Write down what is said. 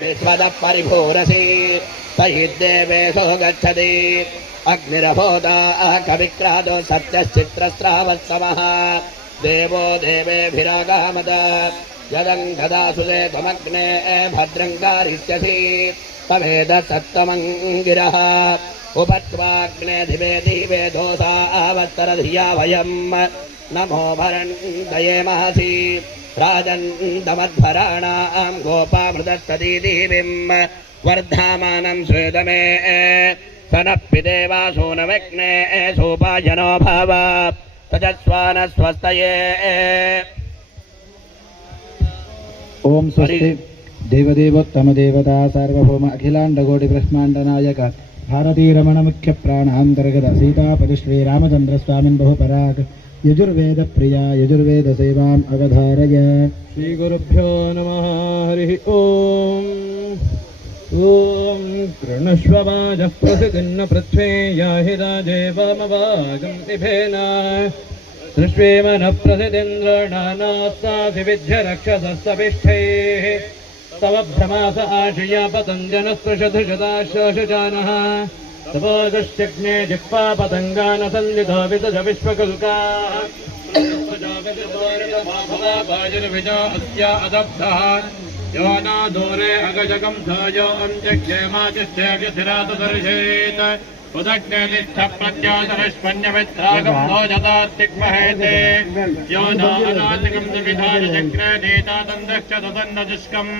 विश्वदः परिभूरसि तैर्देवेशो गच्छति अग्निरभोदाः कविक्रादो सत्यश्चित्रस्रावत्सवः देवो देवेभिरागामद यदङ्गदासुले त्वमग्ने भद्रं कारयिष्यसि तवेद सत्तमङ्गिरः उपत्वाग्ने दिवे दिवे दोषा आवत्तरधिया वयं नमो भरन्दये महसि राजन्दमध्वराणां गोपामृतस्तदीदिवीं वर्धामानं श्वेदमे सनप्पिदेवासो न विघ्ने सोपायनो भव तजस्वानस्वस्तये। ओम स्वस्ति देवदेवोत्तम देवता सार्वभौम अखिलांडकोटि ब्रह्मांड नायक भारती रमण मुख्य प्राणांतर्गत सीतापति श्री रामचंद्र स्वामी बहुपराग यजुर्वेद प्रिया यजुर्वेद सेवाम अवधारय। श्री गुरुभ्यो नमः। हरि ओम। ओम कृणुष्व वाजः प्रसिद्धिन्न पृथ्वी याहि राजेवमवागं पिबेन सृष्वेम न प्रसिदिन्द्रणानास्तासि विद्य रक्षसस्तपिष्ठैः तव भ्रमास आशया पतञ्जनस्पृशधुशदाशोषजानः तपोदश्चग्ने जिह्वा पतङ्गानसन्निधो विदज विश्वकुल्काः भाजनविजो अस्या अदब्धः यो न दूरे अगजगं धायो अन्त्यक्षेमातिष्ठेऽभिधिरातदर्शेत् उदग्नेनिष्ठप्रज्ञातरश्वन्यमित्रागं भोजतात्तिग्महेते यो न अनातिकं विधाय चक्रे नीतादन्दश्च तदन्नजुष्कम्